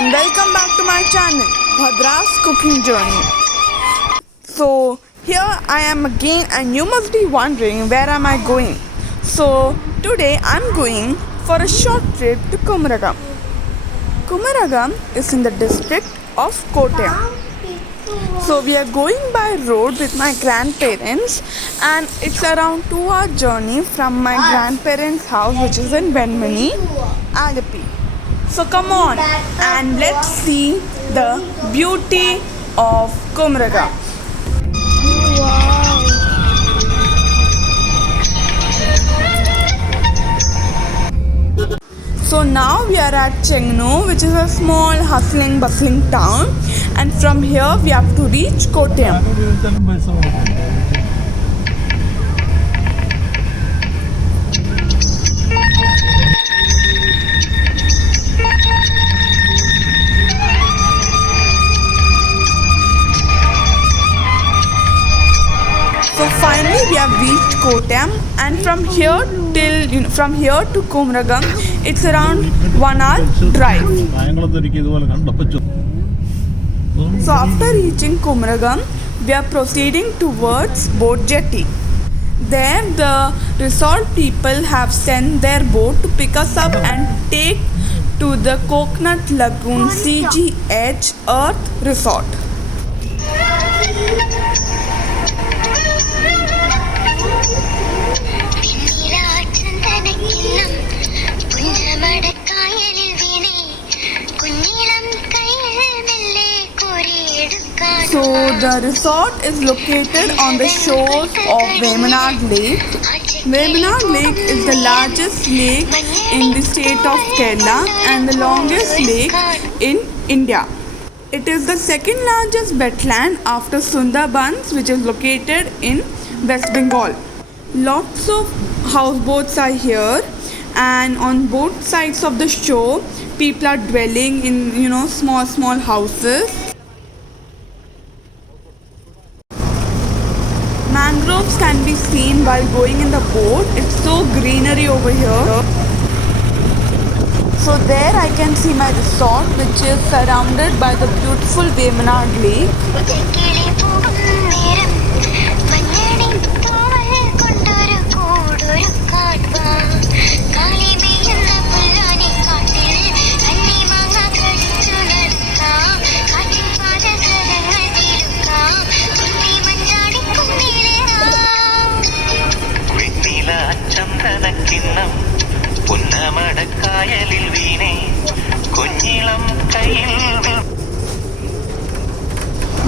and welcome back to my channel, Bhadra's Cooking Journey. So here I am again, and you must be wondering where am I going. So today I'm going for a short trip to Kumaragam. Kumaragam is in the district of Kottayam. So we are going by road with my grandparents, and it's around 2 hour journey from my grandparents' house, which is in Venmani, Alleppey. So come on and let's see the beauty of Kumaragam. So now we are at Chengnu, which is a small hustling bustling town, and from here we have to reach Kottayam. So finally we have reached Kottayam, and from here to Kumaragam it's around 1 hour drive. So after reaching Kumaragam, we are proceeding towards Boat Jetty. There the resort people have sent their boat to pick us up and take to the Coconut Lagoon CGH Earth Resort. So the resort is located on the shores of Vemanad Lake. Vemanad Lake is the largest lake in the state of Kerala and the longest lake in India. It is the second largest wetland after Sundarbans, which is located in West Bengal. Lots of houseboats are here, and on both sides of the shore people are dwelling in small houses. Mangroves can be seen while going in the boat. It's so greenery over here. So there I can see my resort, which is surrounded by the beautiful Vemanad Lake.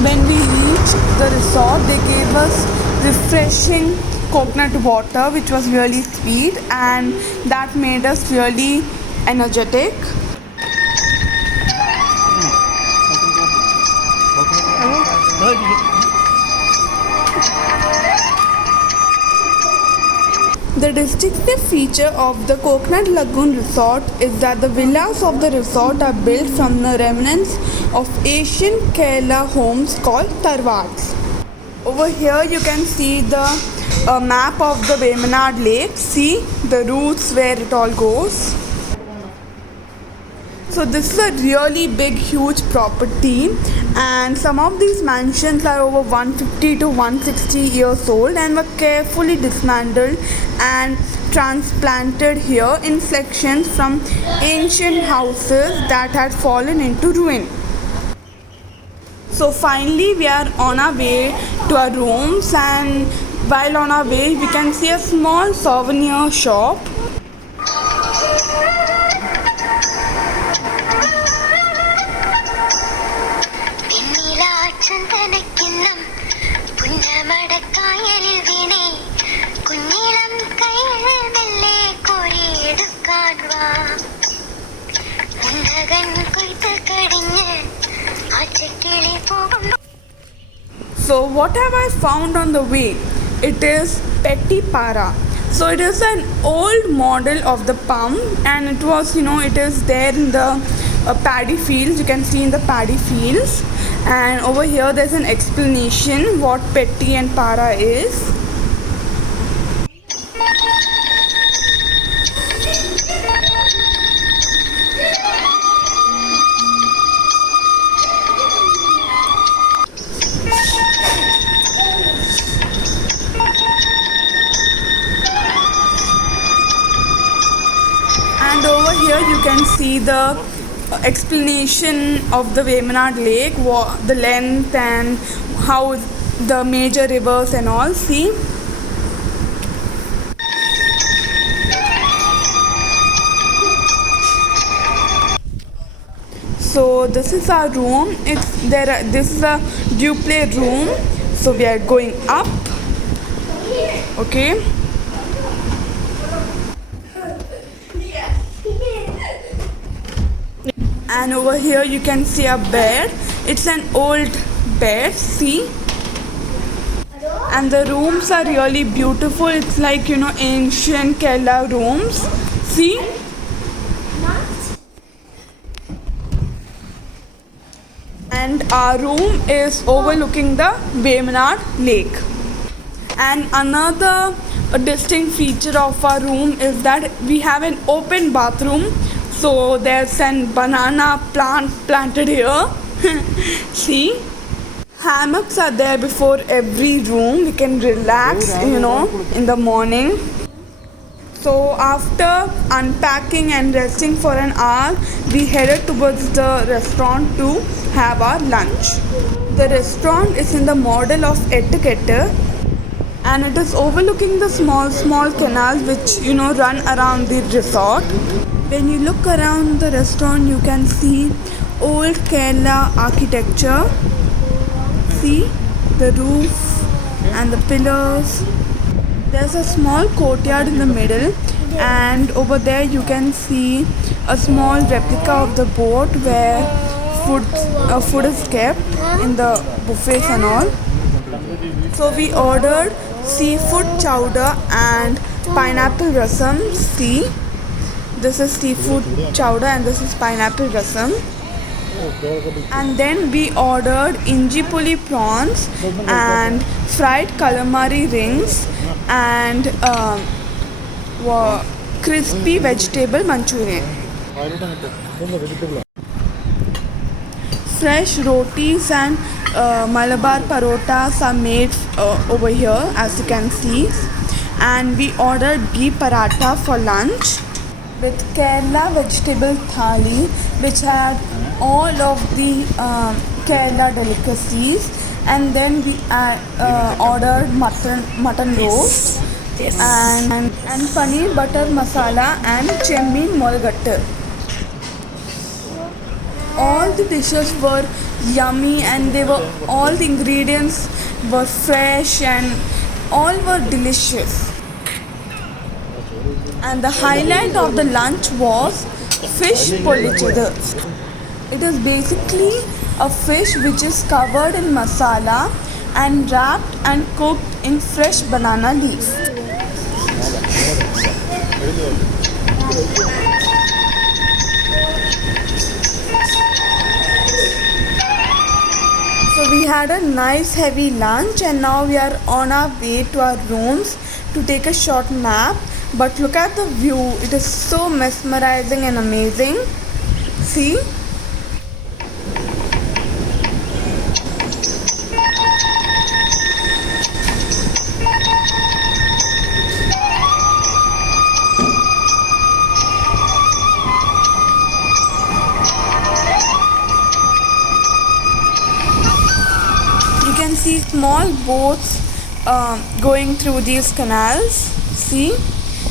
When we reached the resort, they gave us refreshing coconut water, which was really sweet, and that made us really energetic. The distinctive feature of the Coconut Lagoon Resort is that the villas of the resort are built from the remnants of ancient Kerala homes called Tarwats. Over here you can see the map of the Vemanad Lake. See the routes where it all goes. So this is a really big, huge property, and some of these mansions are over 150 to 160 years old and were carefully dismantled and transplanted here in sections from ancient houses that had fallen into ruin. So finally we are on our way to our rooms, and while on our way we can see a small souvenir shop. So what have I found on the way? It is Petty Para. So it is an old model of the pump, and it is there in the paddy fields. You can see in the paddy fields, and over here there's an explanation what Petty and Para is. see the explanation of the Vemanad Lake, the length and how the major rivers and all. See. So this is our room. This is a duplex room. So we are going up. Okay. And over here you can see a bed. It's an old bed. See. And the rooms are really beautiful. It's like, ancient Kerala rooms. See. And our room is overlooking the Vemanad Lake. And another distinct feature of our room is that we have an open bathroom. So there's an banana plant planted here. See, hammocks are there before every room. We can relax, in the morning. So after unpacking and resting for an hour, we headed towards the restaurant to have our lunch. The restaurant is in the model of etiquette, and it is overlooking the small canals which run around the resort. When you look around the restaurant, you can see old Kerala architecture. See the roof and the pillars. There's a small courtyard in the middle, and over there you can see a small replica of the boat where food is kept in the buffets and all. So we ordered seafood chowder and pineapple rasam. See, this is seafood chowder and this is pineapple rasam. And then we ordered inji puli prawns and fried calamari rings and crispy vegetable manchurian. Fresh rotis and Malabar parotas are made over here, as you can see. And we ordered ghee paratha for lunch with Kerala vegetable thali, which had all of the Kerala delicacies. And then we ordered mutton roast. Yes. And paneer butter masala and chemmin molgattu. All the dishes were yummy, and all the ingredients were fresh and all were delicious. And the highlight of the lunch was fish polichadu. It is basically a fish which is covered in masala and wrapped and cooked in fresh banana leaf. So we had a nice heavy lunch, and now we are on our way to our rooms to take a short nap. But look at the view. It is so mesmerizing and amazing. See? You can see small boats going through these canals. See,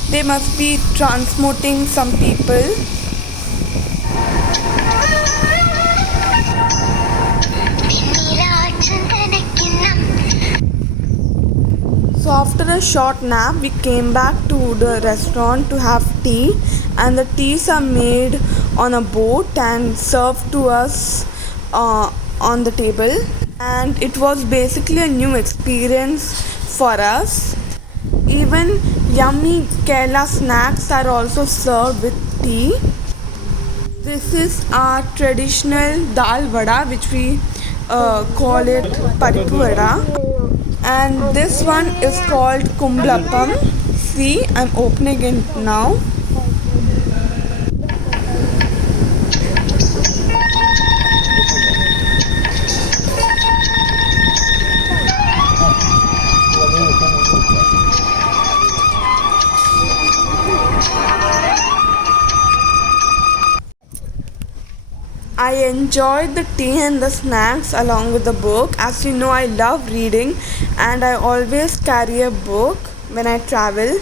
they must be transporting some people. So after a short nap, we came back to the restaurant to have tea, and the teas are made on a boat and served to us on the table. And it was basically a new experience for us. Even yummy Kerala snacks are also served with tea. This is our traditional dal vada, which we call it paripu vada. And this one is called kumblapam. See, I'm opening it now. enjoyed the tea and the snacks along with the book. As you know, I love reading and I always carry a book when I travel.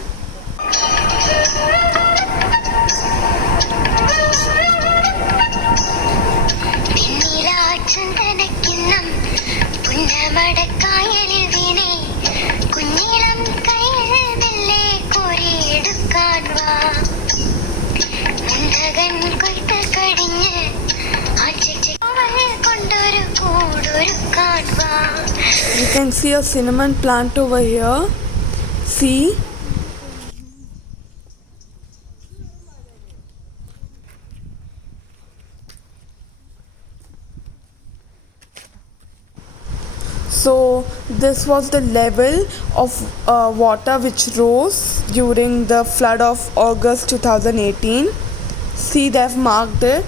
You can see a cinnamon plant over here. See? So this was the level of water which rose during the flood of August 2018. See, they've marked it.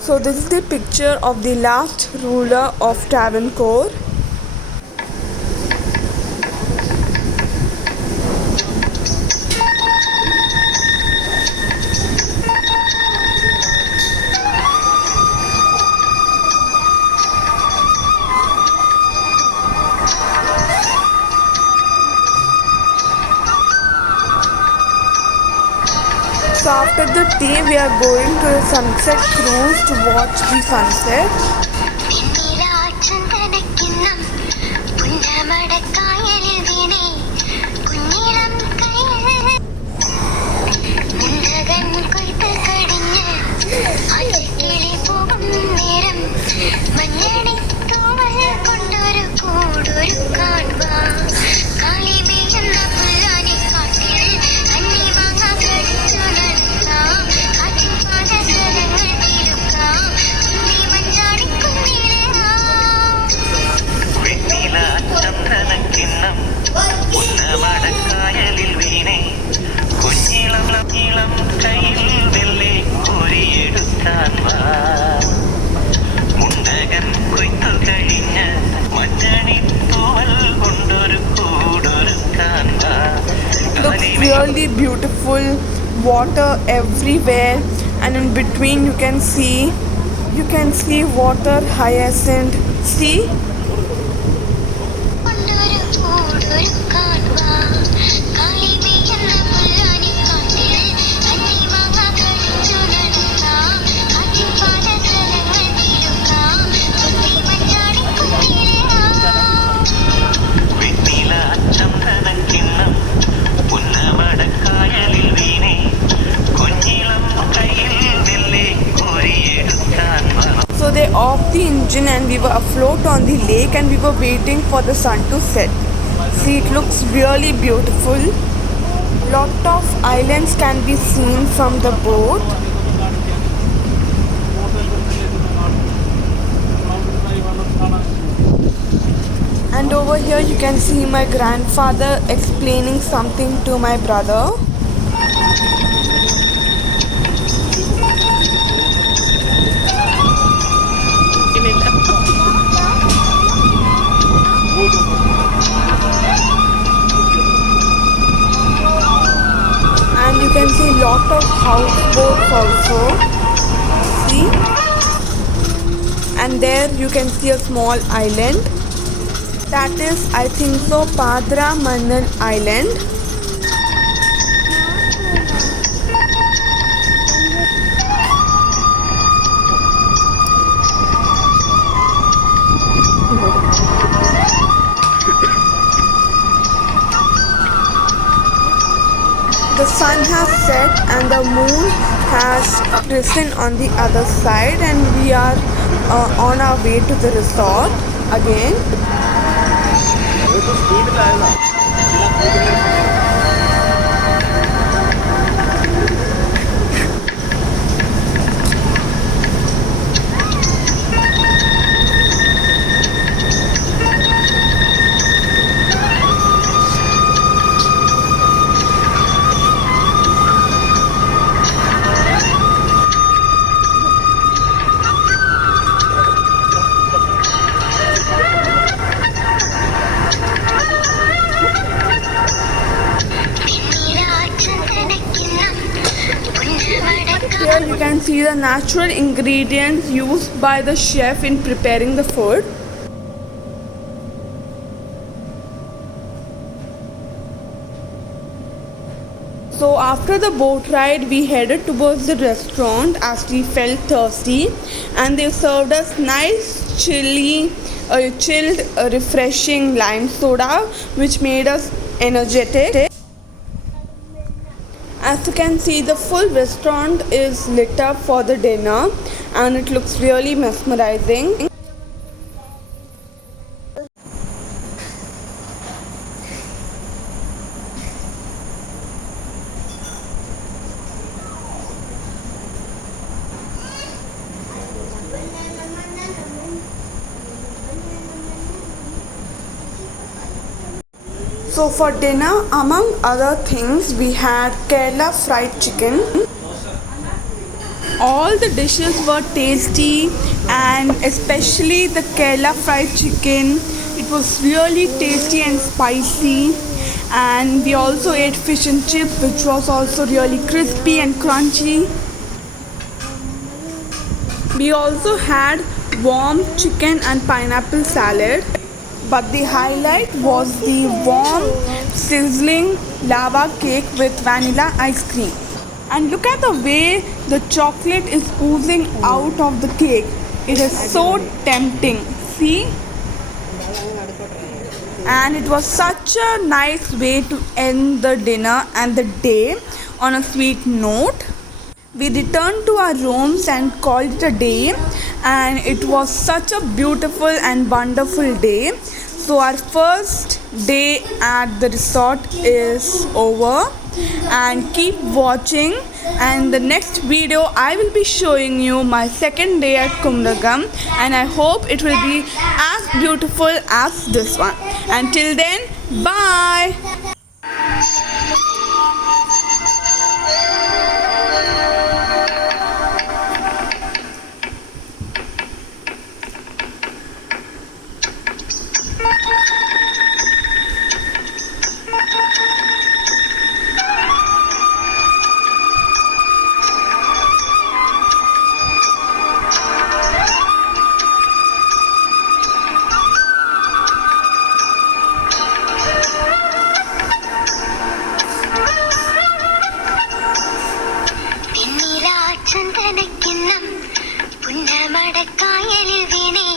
So this is the picture of the last ruler of Travancore. So after the tea, we are going to a sunset cruise to watch the sunset. Really beautiful water everywhere, and in between you can see water hyacinth. See? So they off the engine and we were afloat on the lake and we were waiting for the sun to set. See, it looks really beautiful. Lot of islands can be seen from the boat. And over here you can see my grandfather explaining something to my brother. And you can see lot of houseboats also. See? And there you can see a small island. That is, I think so, Padra Mannal Island. the sun has set and the moon has risen on the other side, and we are on our way to the resort again. Here you can see the natural ingredients used by the chef in preparing the food. So after the boat ride, we headed towards the restaurant as we felt thirsty, and they served us nice chilled, refreshing lime soda, which made us energetic. As you can see, the full restaurant is lit up for the dinner, and it looks really mesmerizing. So for dinner, among other things, we had Kerala fried chicken. All the dishes were tasty, and especially the Kerala fried chicken. It was really tasty and spicy. And we also ate fish and chips, which was also really crispy and crunchy. We also had warm chicken and pineapple salad. But the highlight was the warm, sizzling lava cake with vanilla ice cream. And look at the way the chocolate is oozing out of the cake. It is so tempting. See? And it was such a nice way to end the dinner and the day on a sweet note. We returned to our rooms and called it a day, and it was such a beautiful and wonderful day. So our first day at the resort is over, and keep watching, and the next video I will be showing you my second day at Kumragam, and I hope it will be as beautiful as this one. Until then, bye. Chandanakkinnam പുന്നമടക്കായലിൽ വീണേ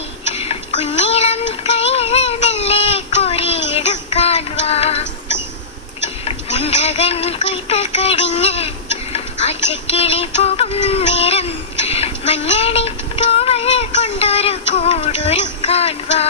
കുഞ്ഞിളം കൈകൾ മെല്ലെ കോരിയെടുക്കാൻ വാ മുണ്ടകൻ കൊയ്ത്ത് കഴിഞ്ഞ് ആച്ചക്കിളി പോകും നേരം മഞ്ഞണി തൂവൽ കൊണ്ടൊരു കൂടൊരുക്കാൻ വാ.